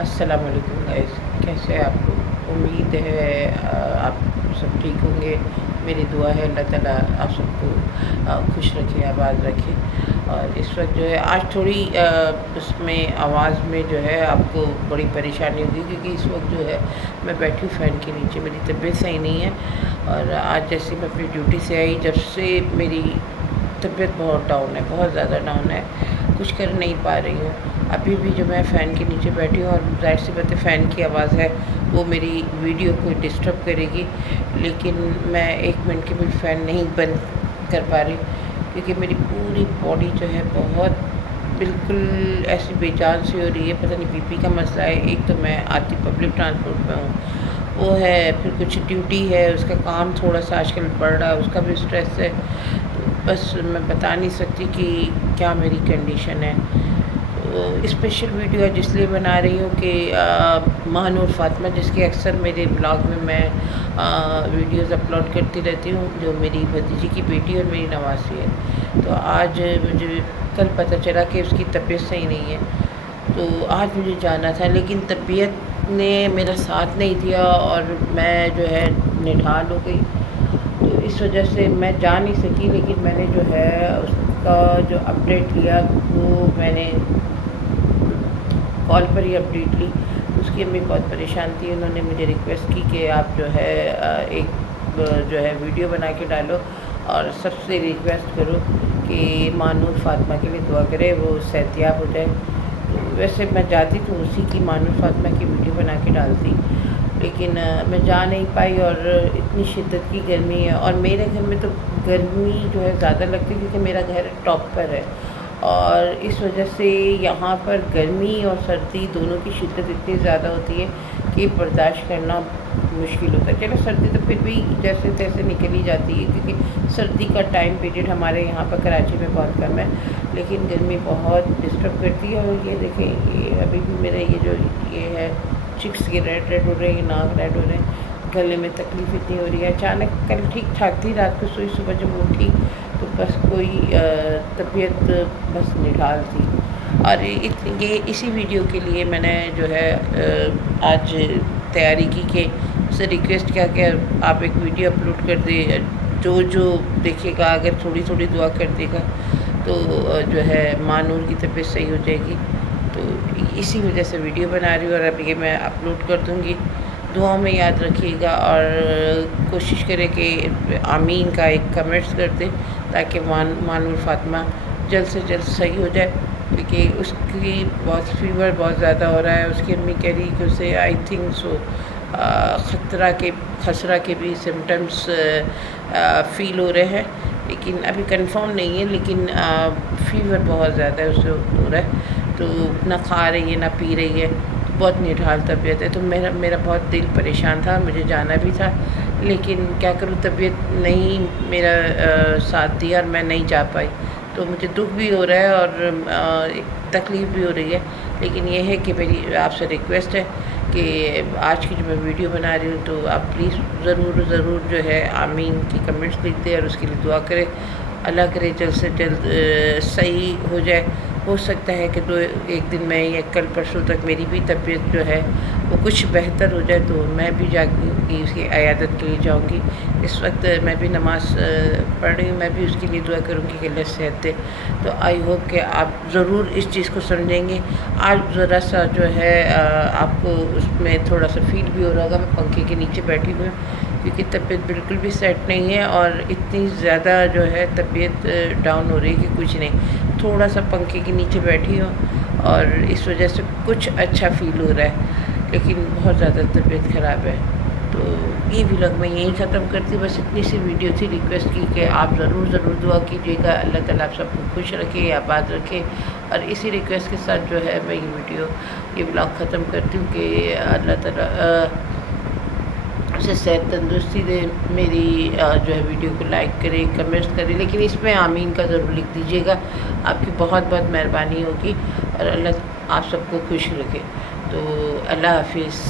السلام علیکم گائز، کیسے ہیں آپ لوگ؟ امید ہے آپ سب ٹھیک ہوں گے۔ میری دعا ہے اللہ تعالیٰ آپ سب کو خوش رکھے، آباد رکھے۔ اور اس وقت جو ہے آج تھوڑی اس میں آواز میں جو ہے آپ کو بڑی پریشانی ہوگی، کیونکہ اس وقت جو ہے میں بیٹھی ہوں فین کے نیچے، میری طبیعت صحیح نہیں ہے۔ اور آج جیسے میں اپنی ڈیوٹی سے آئی، جب سے میری طبیعت بہت ڈاؤن ہے، بہت زیادہ ڈاؤن ہے، کچھ کر نہیں پا رہی ہوں۔ ابھی بھی جو میں فین کے نیچے بیٹھی ہوں، اور ظاہر سی بات ہے فین کی آواز ہے وہ میری ویڈیو کو ڈسٹرب کرے گی، لیکن میں 1 منٹ کے بھی فین نہیں بند کر پا رہی، کیونکہ میری پوری باڈی جو ہے بہت بالکل ایسی بے جان سی ہو رہی ہے۔ پتہ نہیں BP کا مسئلہ ہے۔ ایک تو میں آتی پبلک ٹرانسپورٹ میں ہوں، وہ ہے، پھر کچھ ڈیوٹی ہے، اس کا کام تھوڑا سا آج کل بڑھ رہا ہے، اس کا بھی اسٹریس ہے۔ تو بس میں بتا نہیں سکتی کہ کیا میری کنڈیشن ہے۔ تو اسپیشل ویڈیو جس لیے بنا رہی ہوں کہ ماہ نور فاطمہ، جس کے اکثر میرے بلاگ میں میں ویڈیوز اپلوڈ کرتی رہتی ہوں، جو میری بھتیجی کی بیٹی اور میری نواسی ہے۔ تو آج مجھے کل پتہ چلا کہ اس کی طبیعت صحیح نہیں ہے، تو آج مجھے جانا تھا، لیکن طبیعت نے میرا ساتھ نہیں دیا اور میں جو ہے نڈھال ہو گئی۔ تو اس وجہ سے میں جا نہیں سکی، لیکن میں نے جو ہے اس کا جو اپڈیٹ لیا وہ میں نے کال پر ہی اپڈیٹ لی۔ اس کی امی بہت پریشان تھی، انہوں نے مجھے ریکویسٹ کی کہ آپ جو ہے ایک جو ہے ویڈیو بنا کے ڈالو، اور سب سے ریکویسٹ کرو کہ ماہ نور فاطمہ کے لیے دعا کرے، وہ صحتیاب ہو جائے۔ تو ویسے میں جاتی تو اسی کی ماہ نور فاطمہ کی ویڈیو بنا کے ڈالتی، لیکن میں جا نہیں پائی، اور اتنی شدت کی گرمی ہے، اور میرے گھر میں تو گرمی جو ہے زیادہ لگتی ہے، کیونکہ میرا گھر ٹاپ پر ہے، اور اس وجہ سے یہاں پر گرمی اور سردی دونوں کی شدت اتنی زیادہ ہوتی ہے کہ برداشت کرنا مشکل ہوتا ہے۔ چلو سردی تو پھر بھی جیسے تیسے نکل ہی جاتی ہے، کیونکہ سردی کا ٹائم پیریڈ ہمارے یہاں پر کراچی میں بہت کم ہے، لیکن گرمی بہت ڈسٹرب کرتی ہے۔ اور یہ دیکھیں، یہ ابھی بھی میرا یہ ہے چکس یہ ریڈ ہو رہے ہیں، ناک ریڈ ہو رہے ہیں، گلے میں تکلیف اتنی ہو رہی ہے۔ اچانک کل ٹھیک ٹھاک تھی، رات کو سوئی، صبح جب اٹھی تو بس کوئی طبیعت بس نڈھال تھی۔ اور یہ اسی ویڈیو کے لیے میں نے جو ہے آج تیاری کی، کہ اسے ریکویسٹ کیا کہ آپ ایک ویڈیو اپلوڈ کر دیں، جو دیکھے گا اگر تھوڑی تھوڑی دعا کر دے گا تو جو ہے ماہ نور کی طبیعت صحیح ہو جائے گی۔ تو اسی وجہ سے ویڈیو بنا رہی ہوں، اور اب یہ میں اپلوڈ کر دوں گی۔ دعاؤں میں یاد رکھیے گا، اور کوشش کرے کہ آمین کا ایک کمنٹس کر دیں، تاکہ ماہ نور فاطمہ جلد سے جلد صحیح ہو جائے، کیونکہ اس کی بہت فیور بہت زیادہ ہو رہا ہے۔ اس کی امی کہہ رہی کہ اسے آئی تھنک سو خسرہ کے بھی سمٹمس فیل ہو رہے ہیں، لیکن ابھی کنفرم نہیں ہے، لیکن فیور بہت زیادہ ہے اسے ہو رہا ہے، تو نہ کھا رہی ہے نہ پی رہی ہے، بہت نڈھال طبیعت ہے۔ تو میرا بہت دل پریشان تھا، مجھے جانا بھی تھا، لیکن کیا کروں، طبیعت نہیں میرا ساتھ دیا اور میں نہیں جا پائی۔ تو مجھے دکھ بھی ہو رہا ہے اور تکلیف بھی ہو رہی ہے، لیکن یہ ہے کہ میری آپ سے ریکویسٹ ہے کہ آج کی جو میں ویڈیو بنا رہی ہوں، تو آپ پلیز ضرور جو ہے آمین کی کمنٹس لکھ دیں، اور اس کے لیے دعا کریں، اللہ کرے جلد سے جلد صحیح ہو جائے۔ ہو سکتا ہے کہ ایک دن میں یا کل پرسوں تک میری بھی طبیعت جو ہے وہ کچھ بہتر ہو جائے، تو میں بھی جا کے اس کی عیادت کے لیے جاؤں گی۔ اس وقت میں بھی نماز پڑھ رہی ہوں، میں بھی اس کے لیے دعا کروں گی کہ اللہ صحت دے۔ تو آئی ہوپ کہ آپ ضرور اس چیز کو سمجھیں گے۔ آج ذرا سا جو ہے آپ کو اس میں تھوڑا سا فیل بھی ہو رہا ہوگا، میں پنکھے کے نیچے بیٹھی ہوئی ہوں، کیونکہ طبیعت بالکل بھی سیٹ نہیں ہے، اور اتنی زیادہ جو ہے طبیعت ڈاؤن ہو رہی ہے کہ کچھ نہیں، تھوڑا سا پنکھے کے نیچے بیٹھی ہوں، اور اس وجہ سے کچھ اچھا فیل ہو رہا ہے، لیکن بہت زیادہ طبیعت خراب ہے۔ تو یہ ولاگ میں یہیں ختم کرتی ہوں، بس اتنی سی ویڈیو تھی، ریکویسٹ کی کہ آپ ضرور دعا کیجیے گا، اللہ تعالیٰ آپ سب کو خوش رکھے، آباد رکھے۔ اور اسی ریکویسٹ کے ساتھ جو ہے میں یہ ولاگ ختم کرتی ہوں کہ اللہ تعالیٰ اسے صحت تندرستی دے۔ میری جو ہے ویڈیو کو لائک کرے، کمنٹس کرے، لیکن اس میں آمین کا ضرور لکھ دیجیے گا، آپ کی بہت بہت مہربانی ہوگی، اور اللہ آپ سب کو خوش رکھے۔ تو اللہ حافظ۔